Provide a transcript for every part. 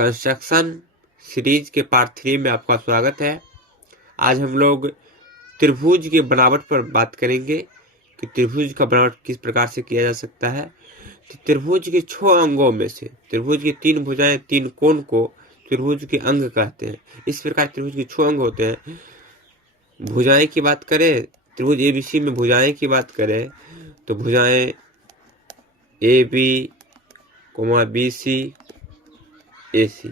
Construction series के part 3 में आपका स्वागत है। आज हम लोग त्रिभुज के बनावट पर बात करेंगे कि त्रिभुज का बनावट किस प्रकार से किया जा सकता है। तो त्रिभुज के 6 अंगों में से त्रिभुज की 3 भुजाएं 3 कोण को त्रिभुज के अंग कहते हैं। इस प्रकार त्रिभुज के 6 अंग होते हैं। भुजाएं की बात करें, त्रिभुज एबीसी में भुजाएं की बात करें तो भुजाएं ए बी बी सी ए सी,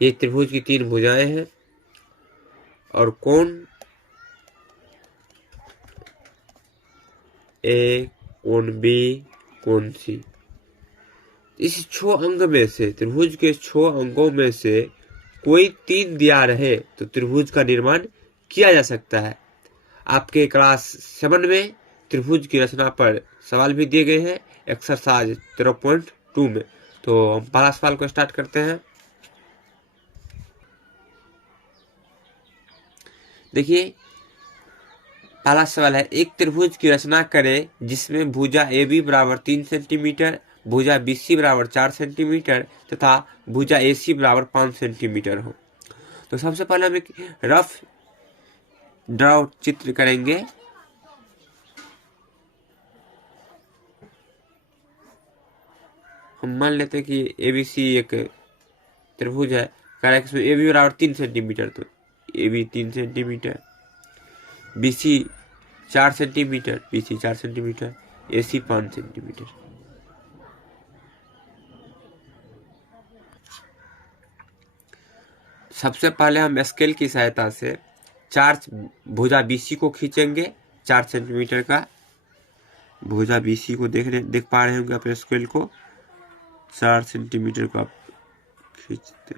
ये त्रिभुज की 3 भुजाएं हैं। और कोण ए, कोण बी, कोण सी। इस 6 अंग में से त्रिभुज के 6 अंगों में से कोई 3 दिया रहे तो त्रिभुज का निर्माण किया जा सकता है। आपके क्लास 7 में त्रिभुज की रचना पर सवाल भी दिए गए हैं एक्सरसाइज 0.2 में। तो हम पहला सवाल को स्टार्ट करते हैं। देखिए, पहला सवाल है, एक त्रिभुज की रचना करें जिसमें भुजा ए बी बराबर 3 सेंटीमीटर, भुजा बी सी बराबर 4 सेंटीमीटर तथा भुजा ए सी बराबर 5 सेंटीमीटर हो। तो सबसे पहले हम एक रफ ड्रॉ चित्र करेंगे। हम मान लेते हैं कि ए बी सी एक त्रिभुज है। कह रहा है कि इसमें ए बी बराबर 3 सेंटीमीटर, तो A B 3 centimetre, B C 4 centimetre, B C 4 centimetre, A C 5 centimetre. सबसे पहले हम स्केल की सहायता से 4 भुजा बीसी को खींचेंगे। 4 सेंटीमीटर का भुजा बीसी को देख पा रहे होंगे अपने स्केल को। 4 सेंटीमीटर का खींचते,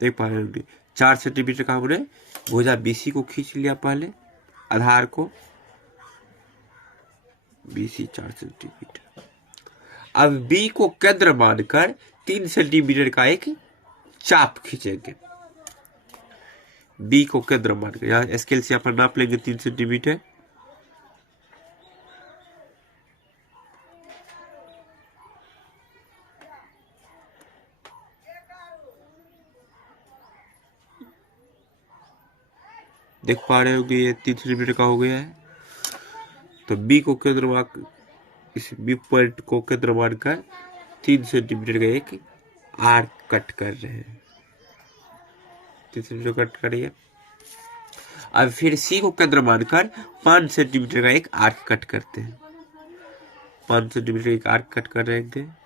देख पा रहे होंगे 4 सेंटीमीटर का हमने भुजा बीसी को खींच लिया। पहले आधार को बीसी 4 सेंटीमीटर। अब बी को केंद्र मानकर 3 सेंटीमीटर का एक चाप खींचेंगे। बी को केंद्र मानकर यहाँ स्केल से अपन नाप लेंगे 3 सेंटीमीटर। देख पा रहे होंगे ये 3 सेंटीमीटर का हो गया है। तो बी को केंद्र मान, इस बी पॉइंट को केंद्र मानकर 3 सेंटीमीटर का एक आर्क कट कर रहे हैं। 3 सेंटीमीटर कट करिए। अब फिर सी को केंद्र मानकर 5 सेंटीमीटर का एक आर्क कट करते हैं। 5 सेंटीमीटर एक आर्क कट कर रहे हैं।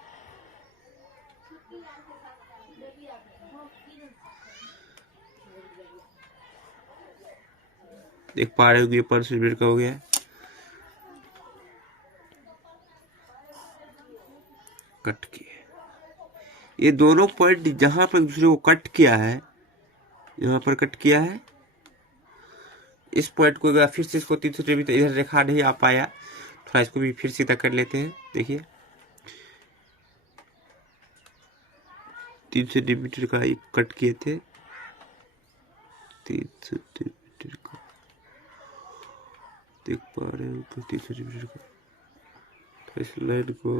देख पा रहे होंगे ये 5 सेंटीमीटर का हो गया है। कट किए ये दोनों पॉइंट जहां पर दूसरे को कट किया है, यहाँ पर कट किया है। इस पॉइंट को फिर से इसको 3 सेंटीमीटर इधर रेखा नहीं आ पाया, थोड़ा इसको भी फिर सीधा कर लेते हैं। देखिए 3 सेंटीमीटर का एक कट किए थे, 3 सेंटीमीटर का देख पा रहे हो 3 सेंटीमीटर का। तो इस लाइन को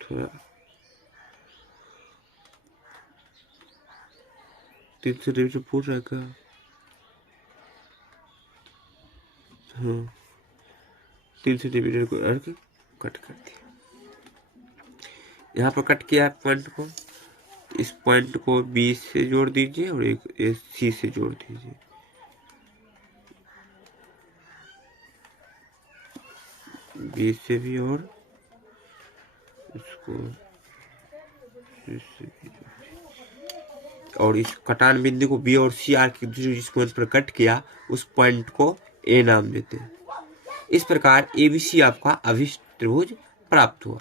थोड़ा 3 सेंटीमीटर पूरा का, हाँ 3 सेंटीमीटर को अर्क कट कर दिया। यहाँ पर कट किया है पॉइंट को। इस पॉइंट को बी से जोड़ दीजिए और एक सी से जोड़ दीजिए। बी से भी और इसको और इस कटान बिंदु को बी और सी आर्क जिस पॉइंट पर कट किया उस पॉइंट को ए नाम देते हैं। इस प्रकार एबीसी आपका अभिष्ट त्रिभुज प्राप्त हुआ।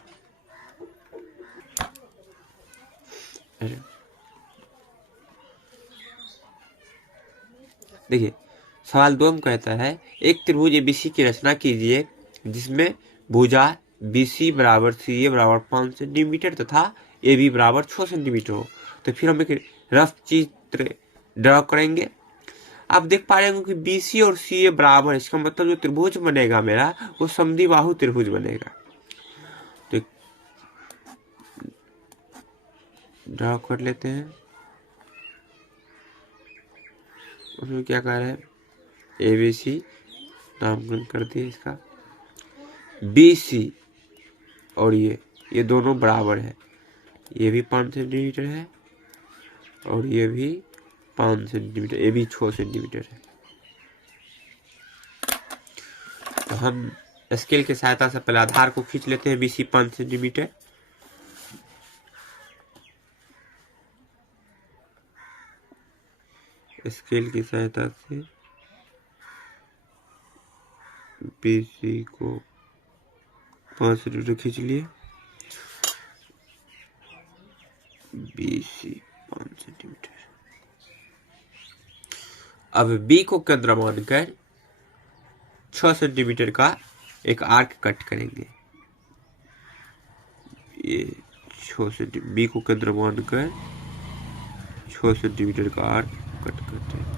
देखिए सवाल 2 में कहता है, एक त्रिभुज एबीसी की रचना कीजिए जिसमें भुजा बीसी बराबर सी ए बराबर 5 सेंटीमीटर तथा ए बी बराबर 6 सेंटीमीटर हो। तो फिर हम एक रफ चित्र ड्रॉ करेंगे। आप देख पा रहे होंगे कि BC और CA बराबर है। इसका मतलब जो त्रिभुज बनेगा मेरा वो समद्विबाहु त्रिभुज बनेगा। तो ड्रॉ कर लेते हैं। उसमें क्या कह रहे हैं, ABC नामकरण कर दिए इसका। BC और ये दोनों बराबर है। ये भी 5 सेंटीमीटर है और ये भी 5 सेंटीमीटर, ये भी 6 सेंटीमीटर है। तो हम स्केल की सहायता से पहले आधार को खींच लेते हैं। BC 5 सेंटीमीटर, स्केल की सहायता से BC को 5 सेंटीमीटर खींच लिए। BC 5 centimetre. अब B को केंद्र मानकर 6 सेंटीमीटर का एक आर्क कट करेंगे। ये 6 सेंटीमीटर, B को केंद्र मानकर 6 सेंटीमीटर का आर्क कट करते हैं।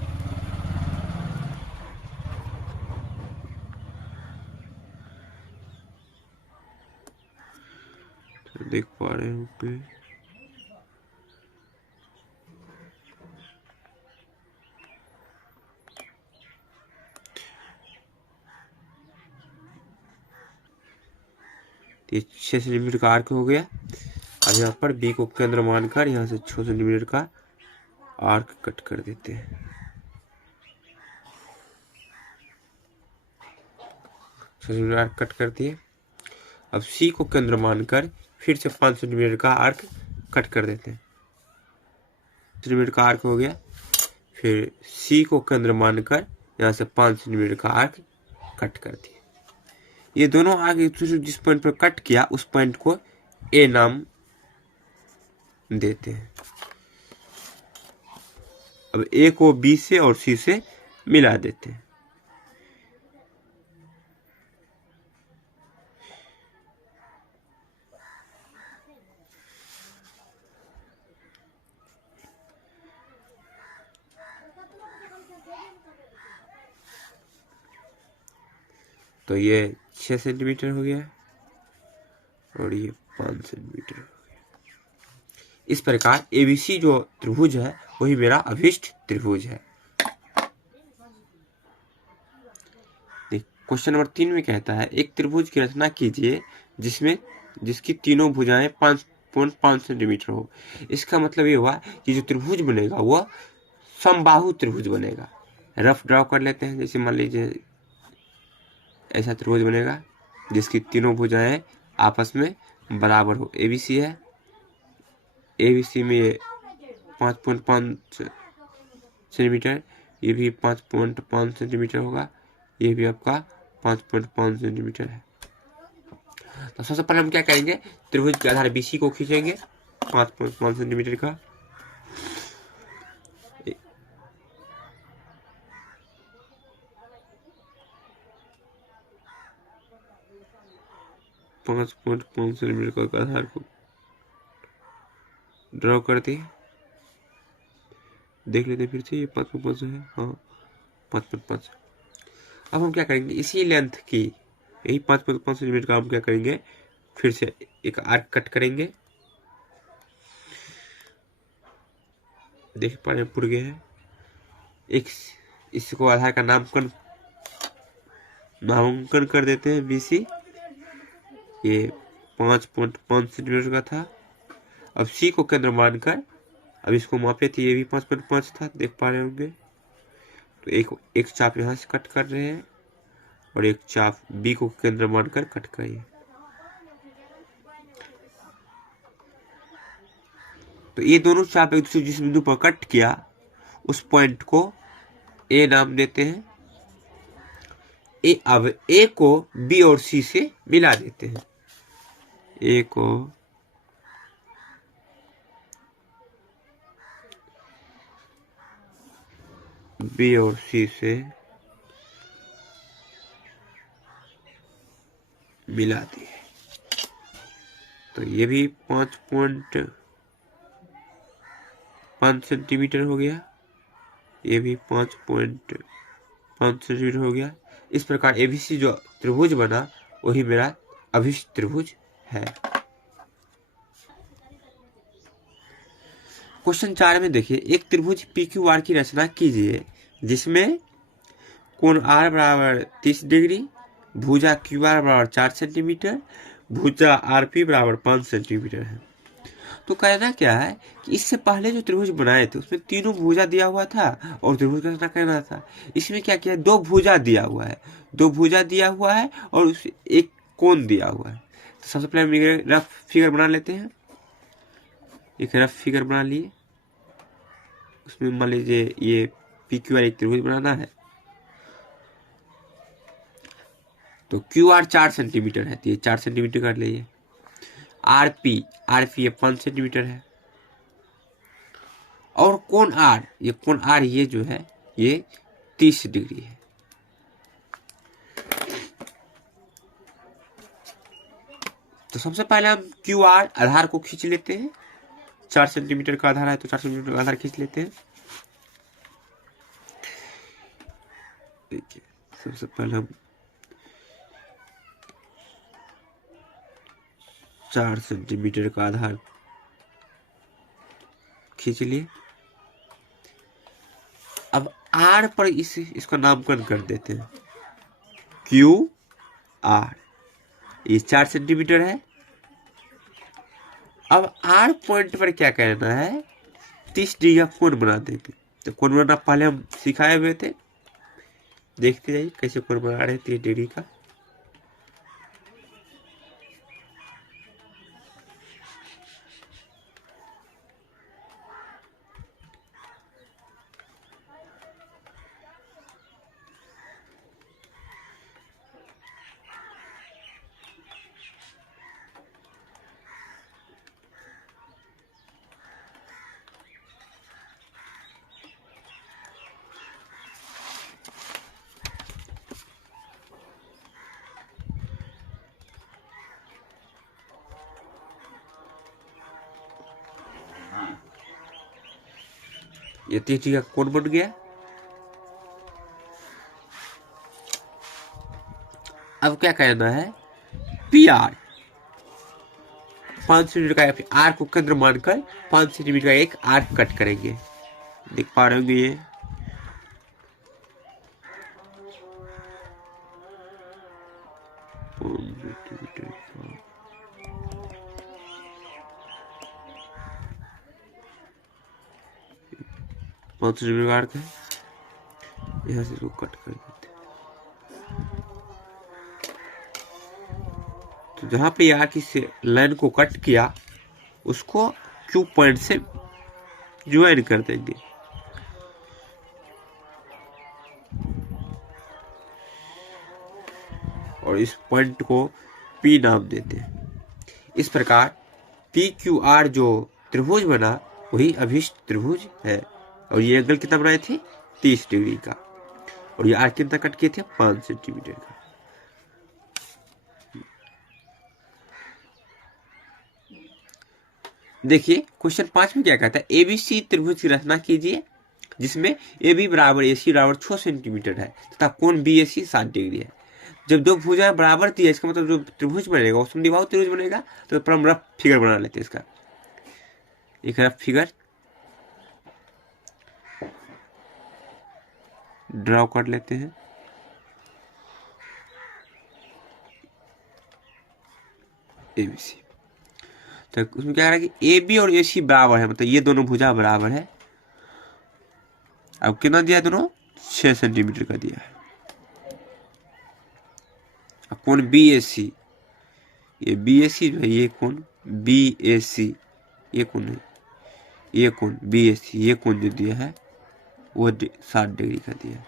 तो देख पा रहे होंगे ये 6 सेंटीमीटर का आर्क हो गया। अब यहाँ पर B को केंद्र मानकर यहाँ से 6 सेंटीमीटर का आर्क कट कर देते हैं। 6 सेंटीमीटर आर्क कट कर दिए। अब C को केंद्र मानकर फिर से 5 सेंटीमीटर का आर्क कट कर देते हैं। सेंटीमीटर का आर्क हो गया। फिर C को केंद्र मानकर यहाँ से 5 सेंटीमीटर का आर्क कट कर दिए। ये दोनों आर्क जिस पॉइंट पर कट किया उस पॉइंट को A नाम देते हैं। अब A को B से और C से मिला देते हैं। तो ये 6 सेंटीमीटर हो गया और ये 5 सेंटीमीटर हो गया। इस प्रकार ABC जो त्रिभुज है वही मेरा अभिष्ट त्रिभुज है। क्वेश्चन नंबर 3 में कहता है एक त्रिभुज की रचना कीजिए जिसकी तीनों भुजाएं 5.5 सेंटीमीटर हो। इसका मतलब ये हुआ कि जो त्रिभुज बनेगा वह समबाहु त्रिभुज बनेगा। रफ ड्रॉ कर लेते हैं। जैसे मान लीजिए ऐसा त्रिभुज बनेगा जिसकी तीनों भुजाएं आपस में बराबर हो। ABC है, ABC में ये 5.5 सेंटीमीटर, ये भी 5.5 सेंटीमीटर होगा, ये भी आपका 5.5 सेंटीमीटर है। तो सबसे पहले हम क्या करेंगे, त्रिभुज के आधार BC को खींचेंगे 5.5 सेंटीमीटर का। पाँच सेंटीमीटर का आधार को ड्रॉ कर दिए। देख लेते फिर से, ये 5.5 है, हाँ 5.5। अब हम क्या करेंगे, इसी लेंथ की यही 5.5 सेंटीमीटर का हम क्या करेंगे, फिर से एक आर्क कट करेंगे। देख पा रहे हैं, पुर गए हैं। एक इसको आधार का नामांकन कर देते हैं BC। ये 5.5 सेंटीमीटर का था। अब C को केंद्र मानकर अब इसको मापे थे, ये भी 5.5 था, देख पा रहे होंगे। तो एक चाप यहाँ से कट कर रहे हैं और एक चाप B को केंद्र मानकर कट करिए। तो ये दोनों चाप एक दूसरे जिस बिंदु पर कट किया उस पॉइंट को A नाम देते हैं। अब A को B और C से मिला देते हैं। A को B और C से मिला दिए। तो ये भी 5.5 सेंटीमीटर हो गया ये भी 5.5 सेंटीमीटर हो गया। इस प्रकार एबीसी जो त्रिभुज बना वही मेरा अभिष्ट त्रिभुज है। क्वेश्चन 4 में देखिए, एक त्रिभुज पी क्यू आर की रचना कीजिए जिसमें कोण आर बराबर 30 डिग्री, भुजा क्यू आर बराबर 4 सेंटीमीटर, भुजा आर पी बराबर 5 सेंटीमीटर है। तो कहना क्या है कि इससे पहले जो त्रिभुज बनाए थे उसमें तीनों भुजा दिया हुआ था और त्रिभुज का रचना करना था। इसमें क्या किया, दो भुजा दिया हुआ है, दो भुजा दिया हुआ है और उस एक कोण दिया हुआ है। तो सबसे पहले रफ फिगर बना लेते हैं। एक रफ फिगर बना लिए, उसमें मान लीजिए ये पी क्यू आर एक त्रिभुज बनाना है। तो क्यू आर 4 सेंटीमीटर है तो ये 4 सेंटीमीटर कर लीजिए। आर पी ये 5 सेंटीमीटर है। और कोण आर, ये जो है ये 30 डिग्री है। तो सबसे पहले हम क्यू आर आधार को खींच लेते हैं। 4 सेंटीमीटर का आधार है तो 4 सेंटीमीटर का आधार खींच लेते हैं। देखिए, सबसे पहले हम 4 सेंटीमीटर का आधार खींच लिए। अब आर पर इसका नामकरण कर देते हैं क्यू आर। ये 4 सेंटीमीटर है। अब आर पॉइंट पर क्या करना है, 30 डिग्री का कोण बना देंगे। तो कोण बनाना पहले हम सिखाए हुए थे, देखते जाइए कैसे कोण बना रहे हैं 30 डिग्री का। ये 30 डिग्री का कोण बन गया। अब क्या करना है, पी आर 5 सेंटीमीटर का आर को केंद्र मानकर 5 सेंटीमीटर का एक आर्क कट करेंगे। देख पा रहे होंगे ये। पाँच सेंटीमीटर का आर्क है, यहाँ से इसको कट कर देते हैं। तो जहां पे यहाँ की लाइन को कट किया उसको क्यू पॉइंट से ज्वाइन कर देंगे। और इस पॉइंट को पी नाम देते हैं। इस प्रकार पी क्यू आर जो त्रिभुज बना वही अभिष्ट त्रिभुज है। और ये एंगल कितना बनाए थे, 30 डिग्री का। और ये आर कितना कट किए थे, 5 सेंटीमीटर का। देखिए क्वेश्चन 5 में क्या कहता है, एबीसी त्रिभुज की रचना कीजिए जिसमें ए बी बराबर ए सी बराबर 6 सेंटीमीटर है तथा कोण बी ए सी 60 डिग्री है। जब दो भुजा बराबर थी, इसका मतलब जो त्रिभुज बनेगा वो समद्विबाहु त्रिभुज बनेगा। तो पर हम रफ फिगर बना लेते हैं। इसका एक रफ फिगर ड्रॉ कर लेते हैं। एबीसी, तो उसमें क्या है कि ए बी और ए सी बराबर है, मतलब ये दोनों भुजा बराबर है। अब कितना दिया है, दोनों 6 सेंटीमीटर का दिया है। अब कोण बी ए सी, ये बी ए सी जो है ये कोण बी ए सी, ये कोण है, ये कोण बी ए सी, ये कोण जो दिया है वो 60 डिग्री का दिया है।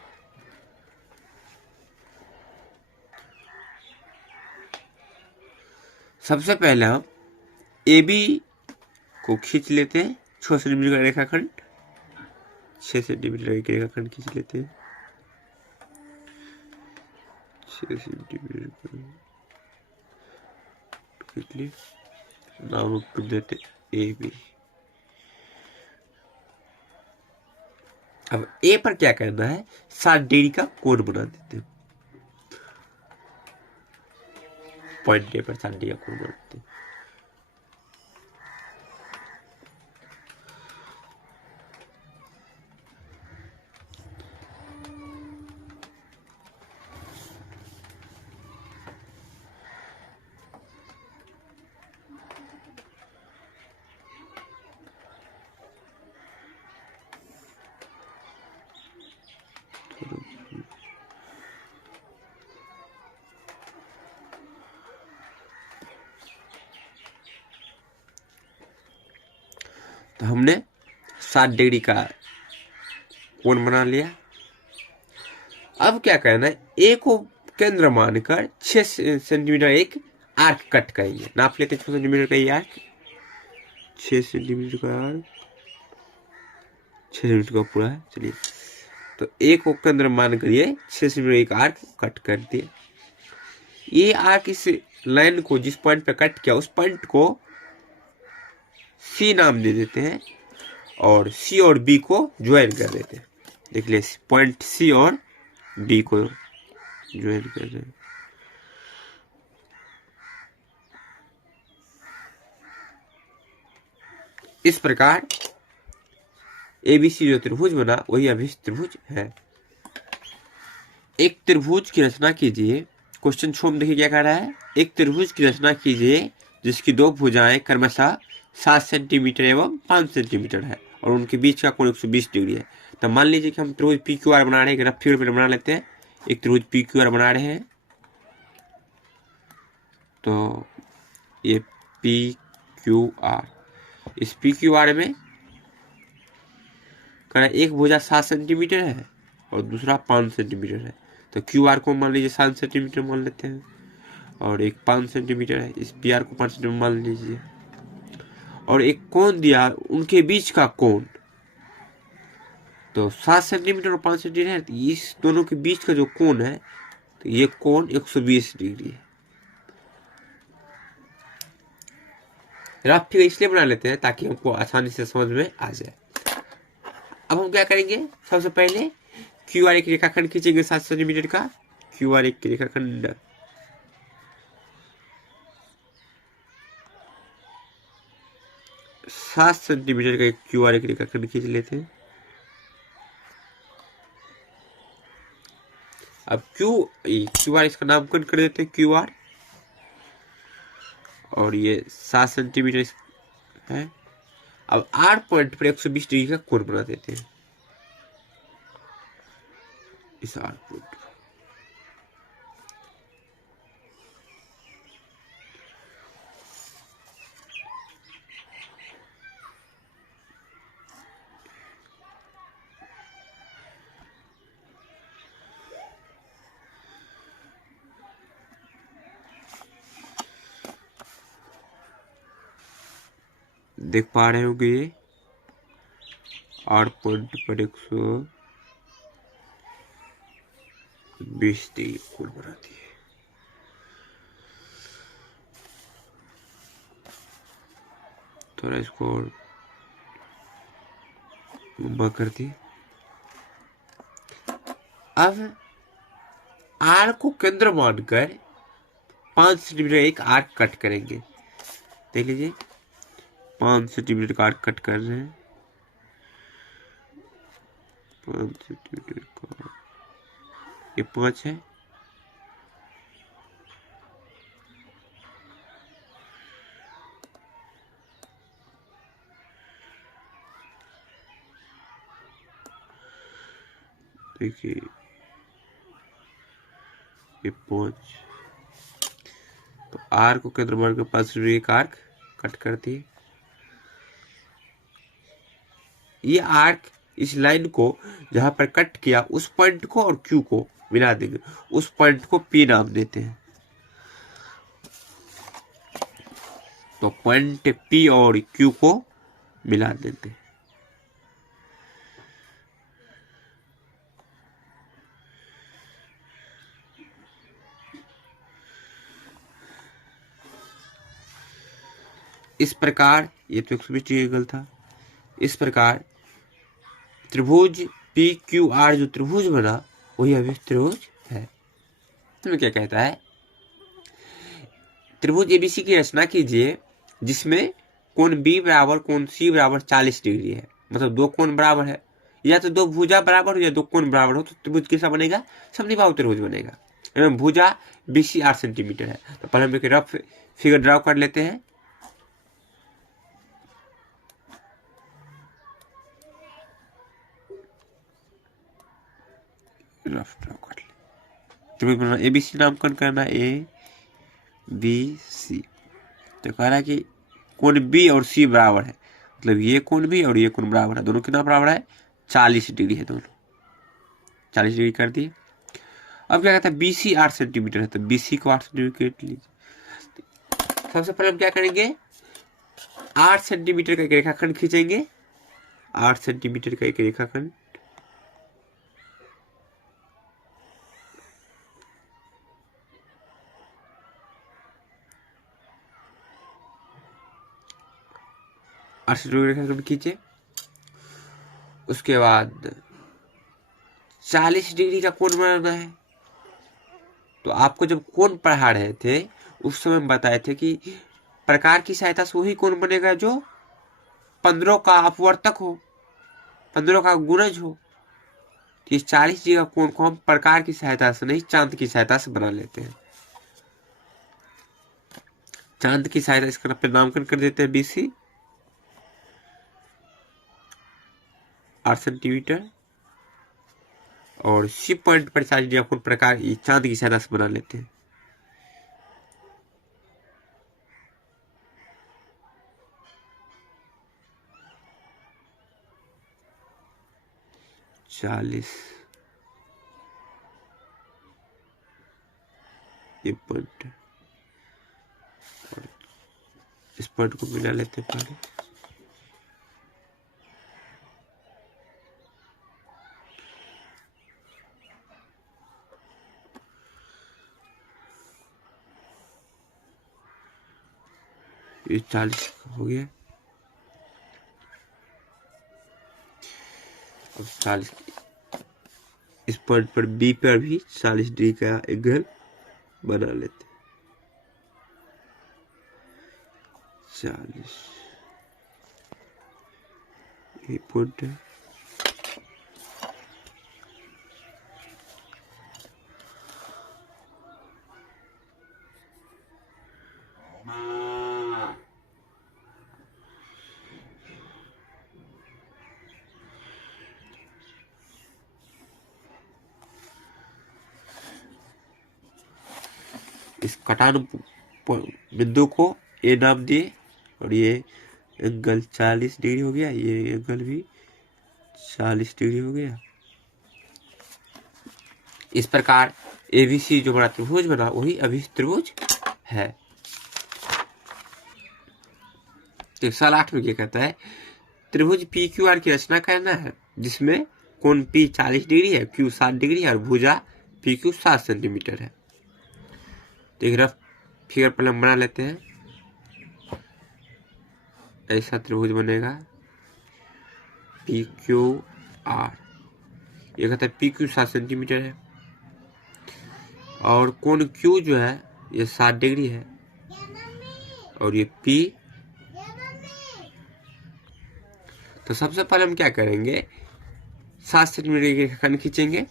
सबसे पहले हम ए बी को खींच लेते हैं 6 सेंटीमीटर का रेखाखंड। 6 सेंटीमीटर का रेखाखंड खींच लेते हैं। 6 सेंटीमीटर खींच लिए, नाम देते ए बी। अब ए पर क्या करना है, 60 डिग्री का कोण बना देते हैं। पॉइंट ए पर 60 डिग्री का कोण बना देते हैं। तो हमने 60 डिग्री का कोण बना लिया। अब क्या करना है, ए को केंद्र मानकर 6 सेंटीमीटर एक आर्क कट करेंगे। नाप लेते 6 सेंटीमीटर का ये आर्क, 6 सेंटीमीटर का आर्क, 6 सेंटीमीटर का पूरा है। चलिए, तो ए को केंद्र मानकर ये 6 सेंटीमीटर एक आर्क कट कर दिए। ये आर्क इस लाइन को जिस पॉइंट पर कट किया उस पॉइंट को सी नाम दे देते हैं और सी और बी को ज्वाइन कर देते हैं। देख ले, पॉइंट सी और बी को ज्वाइन कर रहे हैं। इस प्रकार एबीसी जो त्रिभुज बना वही अभिष्ट त्रिभुज है। एक त्रिभुज की रचना कीजिए। क्वेश्चन 6 में देखिए क्या कह रहा है, एक त्रिभुज की रचना कीजिए जिसकी दो भुजाएं क्रमशः 7 सेंटीमीटर एवं 5 सेंटीमीटर है और उनके बीच का कोण 120 डिग्री है। तो मान लीजिए कि हम त्रिभुज पी क्यू आर बना रहे हैं, रफ फिगर में बना लेते हैं। एक त्रिभुज पी क्यू आर बना रहे हैं, तो ये पी क्यू आर, इस पी क्यू आर में एक भुजा 7 सेंटीमीटर है और दूसरा 5 सेंटीमीटर है। तो क्यू आर को मान लीजिए 7 सेंटीमीटर मान लेते हैं और एक 5 सेंटीमीटर है, इस पी आर को 5 सेंटीमीटर मान लीजिए। और एक कोण दिया, उनके बीच का कोण तो 7 सेंटीमीटर और 5 सेंटीमीटर है। तो इस दोनों के बीच का जो कोण है, तो ये कोण 120 डिग्री है। रफ फिगर इसलिए बना लेते हैं ताकि हमको आसानी से समझ में आ जाए। अब हम क्या करेंगे, सबसे पहले क्यू आर एक रेखाखंड खींचेंगे 7 सेंटीमीटर का। क्यू आर एक रेखाखंड 7 सेंटीमीटर का क्यू आर एक रेखाखंड खींच लेते हैं। अब क्यू आर इसका नामकरण कर देते हैं क्यू आर, और ये 7 सेंटीमीटर है। अब आर पॉइंट पर 120 डिग्री का कोण बना देते हैं इस आर पॉइंट पर। देख पा रहे होंगे ये आर पॉइंट पर 120 डिग्री कोण बनाती है। थोड़ा इसको लंबा कर दी। अब आर को केंद्र मानकर 5 सेंटीमीटर एक आर्क कट करेंगे। देख लीजिए, 5 सेंटीमीटर का आर्क कट कर रहे हैं। 5 सेंटीमीटर का, ये 5 है। देखिए ये 5, तो आर को केंद्र मानकर 5 सेंटीमीटर एक आर्क कट कर दिए। ये आर्क इस लाइन को जहां पर कट किया उस पॉइंट को और क्यू को मिला देंगे, उस पॉइंट को पी नाम देते हैं। तो पॉइंट पी और क्यू को मिला देते हैं। इस प्रकार ये तो 120 डिग्री एंगल था। इस प्रकार त्रिभुज PQR जो त्रिभुज बना वही अभिष्ट त्रिभुज है। तुम्हें क्या कहता है, त्रिभुज एबीसी की रचना कीजिए जिसमें कोण बी बराबर कोण सी बराबर 40 डिग्री है। मतलब दो कोण बराबर है, या तो दो भुजा बराबर हो या दो कोण बराबर हो तो त्रिभुज कैसा बनेगा, समद्विबाहु त्रिभुज बनेगा। एवं भुजा BC 8 सेंटीमीटर है। तो पहले हम एक रफ फिगर ड्रॉ कर लेते हैं। रफ ड्रॉ कर ले, त्रिभुज बनाना, ABC नामकरण करना ABC। तो कह रहा है कि कोण B और C बराबर है, मतलब ये कोण B और ये कोण बराबर है, दोनों कितना बराबर है, 40 डिग्री है, दोनों 40 डिग्री कर दिए। अब क्या कहता है, BC 8 सेंटीमीटर है, तो BC को 8 सेंटीमीटर लीजिए। सबसे पहले हम क्या करेंगे, 8 सेंटीमीटर का एक रेखाखंड खींचेंगे, 8 सेंटीमीटर का एक रेखाखंड, रेखाखंड खींचे। उसके बाद 40 डिग्री का कोण बनाना है। तो आपको जब कोण पढ़ा रहे थे उस समय हम बताए थे कि प्रकार की सहायता से वही कोण बनेगा जो 15 का अपवर्तक हो, 15 का गुणज हो। तो 40 डिग्री का कोण को हम प्रकार की सहायता से नहीं, चांद की सहायता से बना लेते हैं। चांद की सहायता इसका नामकरण कर देते हैं BC 8 सेंटीमीटर, और C पॉइंट पर 40 डिग्री कोण प्रकार चांद की सहायता से बना लेते हैं। ये पॉइंट और इस पॉइंट को मिला लेते हैं पहले। ये 40 हो गया। अब 40 इस पॉइंट पर B पर भी 40 डिग्री का एंगल बना लेते हैं। 40 ये पॉइंट है। इस कटान बिंदु को A नाम दिए, और ये एंगल 40 डिग्री हो गया, ये एंगल भी 40 डिग्री हो गया। इस प्रकार ABC जो बड़ा त्रिभुज बना वही अभिष्ट त्रिभुज है। तो सवाल 8 में क्या कहता है, त्रिभुज PQR की रचना करना है जिसमें कोण P 40 डिग्री है, Q 60 डिग्री है और भुजा PQ 7 सेंटीमीटर है। तो एक रफ फिगर पहले हम बना लेते हैं। ऐसा त्रिभुज बनेगा PQR। ये कहता है PQ 7 सेंटीमीटर है और कोण Q जो है ये 60 डिग्री है, और ये P। तो सबसे पहले हम क्या करेंगे, 7 सेंटीमीटर के रेखाखंड खींचेंगे।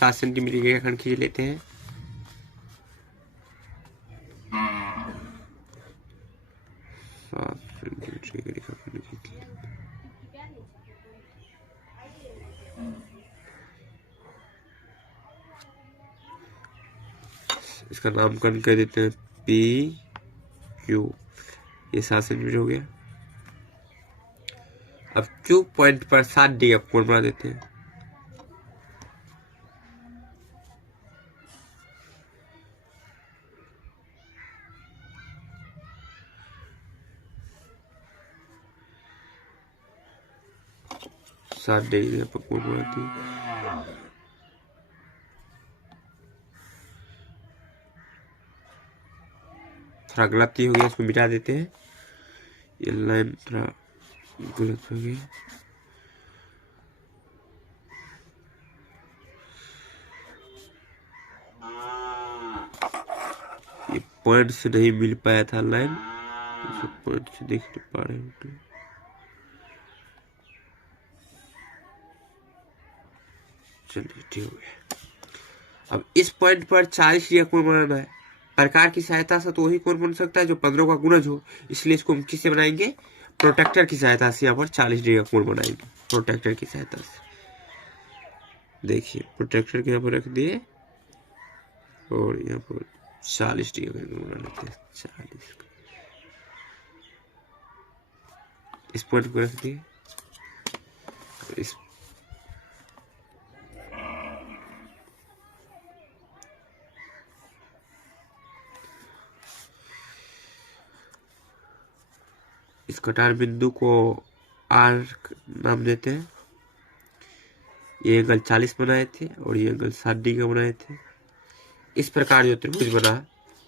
7 सेंटीमीटर के रेखाखंड खींच लेते हैं। इसका नामकरण कर देते हैं PQ। ये 7 सेंटीमीटर हो गया। अब Q पॉइंट पर 60 डिग्री का कोण बना देते हैं। सात डिग्री पर कोण बनाती है। थोड़ा गलती हो गया, इसको मिटा देते हैं। ये लाइन थोड़ा गलत हो गया। ये पॉइंट से नहीं मिल पाया था लाइन, पॉइंट से देख नहीं पा रहे हैं। चलिए ठीक हो गया। अब इस पॉइंट पर 40 डिग्री कोण बनाना है। प्रकार की सहायता से तो वही कोण बन सकता है जो 15 का गुणज हो, इसलिए इसको हम किससे बनाएंगे? प्रोटेक्टर की सहायता से यहाँ पर 40 डिग्री का कोण बनाएंगे, प्रोटेक्टर की सहायता से। देखिए प्रोटेक्टर के यहाँ पर रख दिए और यहाँ पर 40 डिग्री का कोण बना लेते हैं। 40 इस पॉइंट को रख दिए, इस कटार बिंदु को आर नाम देते हैं। ये एंगल 40 बनाए थे और ये एंगल 60 डिग्री का बनाए थे। इस प्रकार जो त्रिभुज बना,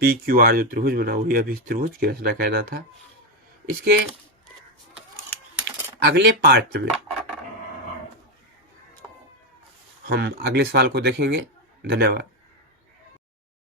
पी क्यू आर जो त्रिभुज बना, वही अभी त्रिभुज की रचना कहना था। इसके अगले पार्ट में हम अगले सवाल को देखेंगे। धन्यवाद।